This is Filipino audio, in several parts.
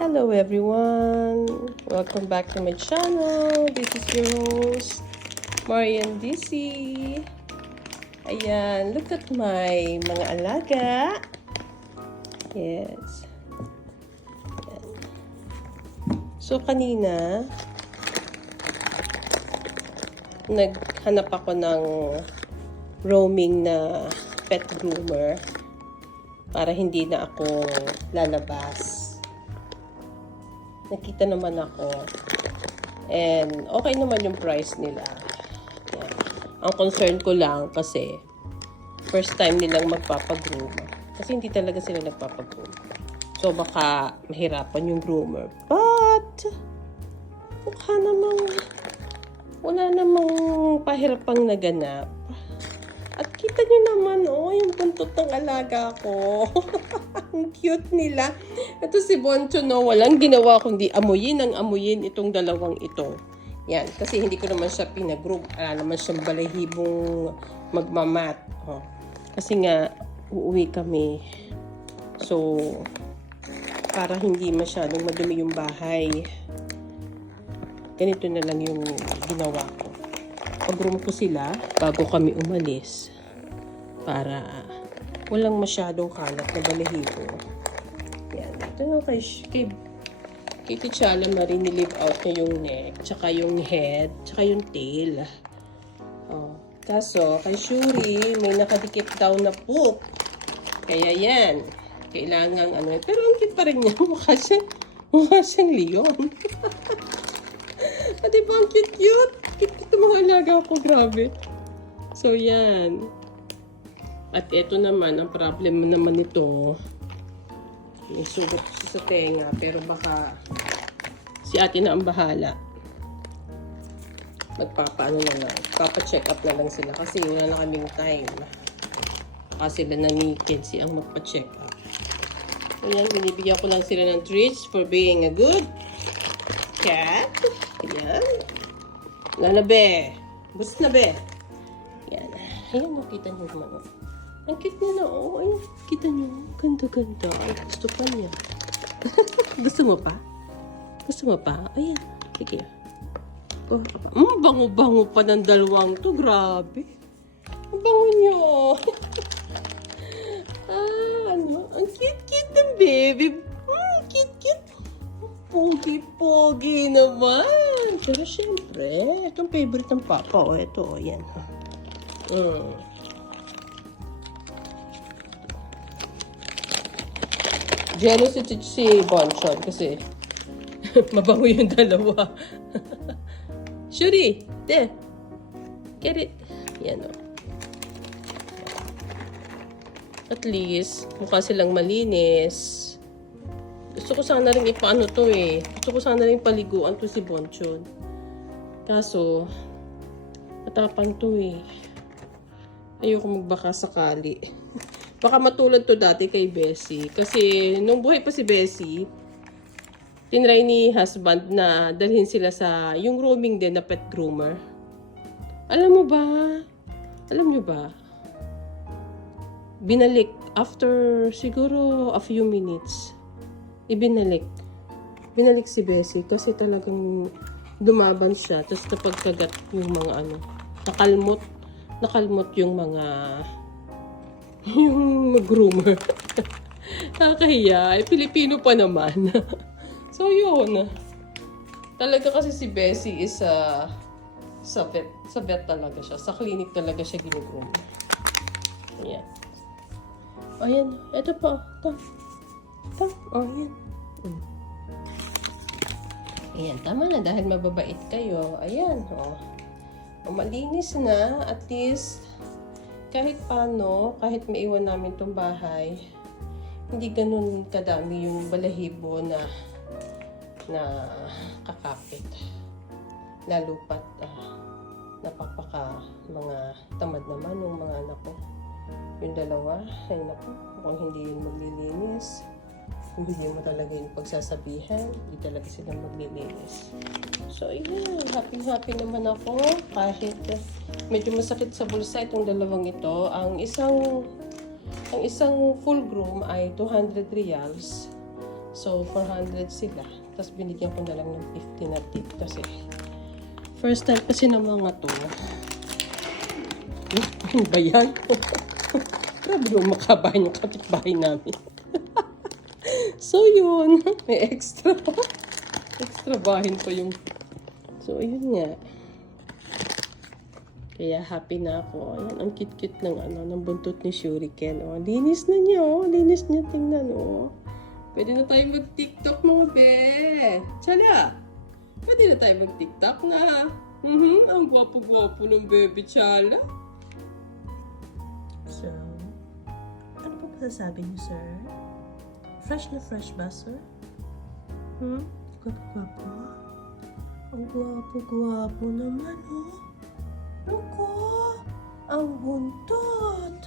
Hello everyone! Welcome back to my channel. This is your host, Marian DC. Ayan, look at my mga alaga. Yes. Ayan. So kanina, naghanap ako ng roaming na pet groomer para hindi na ako lalabas. Nakita naman ako. And okay naman yung price nila. Yan. Ang concern ko lang kasi first time nilang magpapagroom. Kasi hindi talaga sila nagpapagroom. So baka mahirapan yung groomer. But mukha namang wala namang pahirapang naganap. At kita nyo naman, yung buntot ng alaga ko. Ang cute nila. Ito si Boncho, walang ginawa kundi amuyin itong dalawang ito. Yan, kasi hindi ko naman siya pinag-group. Wala naman siyang balahibong magmamat. Kasi nga, uuwi kami. So, para hindi masyadong madumi yung bahay, ganito na lang yung ginawa ko. Pag-groom ko sila bago kami umalis para walang masyadong kalat na balahibo. Yan. Ito nga kay T'Challa Marie, nilive out niya yung neck, tsaka yung head, tsaka yung tail. Kaso, kay Shuri, may nakadikit daw na poop. Kaya yan. Kailangan pero ang cute pa rin niya. Mukha siyang leon. Diba ang cute? Ito mga alaga ko, grabe. So, yan. At ito naman, ang problem naman nito, may sugat sa tenga, pero baka si ate na ang bahala. Papa-check up na lang sila kasi wala na kaming time. Kasi sila na ni Kenzie ang magpa-check up. So, yan, binibigyan ko lang sila ng treats for being a good cat. Ayan. Lala, be. Bus na, be. Ayan. Ayan, nakita niyo naman. Ang cute niya na, Ayan, kita niyo. Ganda-ganda. Ay, gusto pa niya. Gusto mo pa? Gusto mo pa? Ayan. Sige. Oh, bango-bango pa ng dalawang to. Grabe. Ang bango niyo. Ang cute-cute ng baby. Cute-cute. Pogi-pogi naman. Pero syempre, itong favorite ng papa. Ito, yan. Jealous si Bonchon kasi mabango yung dalawa. Shuri, get it. Yan, At least, mukha silang malinis. Gusto ko sana rin ipaano to Gusto ko sana rin paliguan to si Bonchon. Kaso, matapang to Ayoko magbaka sakali. Baka matulad to dati kay Bessie. Kasi, nung buhay pa si Bessie, tinry ni husband na dalhin sila sa, yung roaming din na pet groomer. Alam nyo ba? Binalik, after siguro a few minutes, Binalik si Bessie kasi talagang dumaban siya. Tapos napagkagat yung mga nakalmot yung mga yung groomer. Nakakahiya. Pilipino pa naman. So yun. Talaga kasi si Bessie is sa vet talaga siya. Sa clinic talaga siya ginugroom. Ayan. Ayan. Ito pa. Ayan. Ayan, tama na dahil mababait kayo. Ayan, malinis na. At least, kahit paano, kahit maiwan namin itong bahay, hindi ganun kadami yung balahibo na kakapit. Lalo pat napapaka mga tamad naman ng mga anak ko. Yung dalawa, ay naku, kung hindi yun maglilinis, hindi mo talaga yung pagsasabihan, hindi talaga sila maglilinis. So, yun. Happy naman ako. Kahit medyo masakit sa bulsa itong dalawang ito. Ang isang full groom ay 200 reals. So, 400 sila. Tapos binigyan ko na lang ng 50 na tip kasi first time kasi ng mga to. Ano ba yan? Grabe yung makabahay yung kapitbahay namin. So, yun. May extra pa. Extra bahin pa yung... So, yun nga. Kaya happy na ako. Ayan, ang cute-cute ng buntot ni Shuriken. Oh, linis na niya, oh. Linis niya, tingnan, oh. Pwede na tayo mag-TikTok, mga be. Chala! Pwede na tayo mag-TikTok na. Ang gwapo-gwapo ng baby Chala. So, ano pa masasabi niyo, sir? Fresh na fresh ba, sir? Gwapo-gwapo? Ang gwapo-gwapo naman, oh. Ako, ang buntot.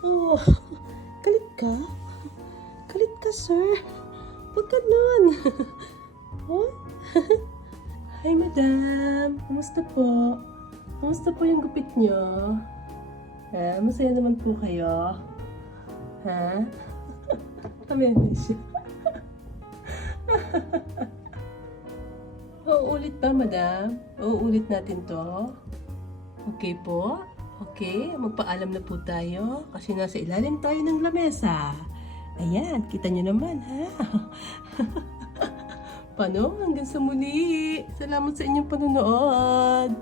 Oh, galit ka? Galit ka, sir? Huwag ganun. Oh? Hi, madam. Kumusta po? Kumusta po yung gupit niyo? Ha? Masaya naman po kayo? Ha? Kami na siya. Uulit ba, madam? Uulit natin to? Okay po? Okay, magpaalam na po tayo kasi nasa ilalim tayo ng lamesa. Ayan, kita nyo naman, ha? Paano? Hanggang sa muli. Salamat sa inyong panonood.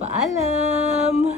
Paalam!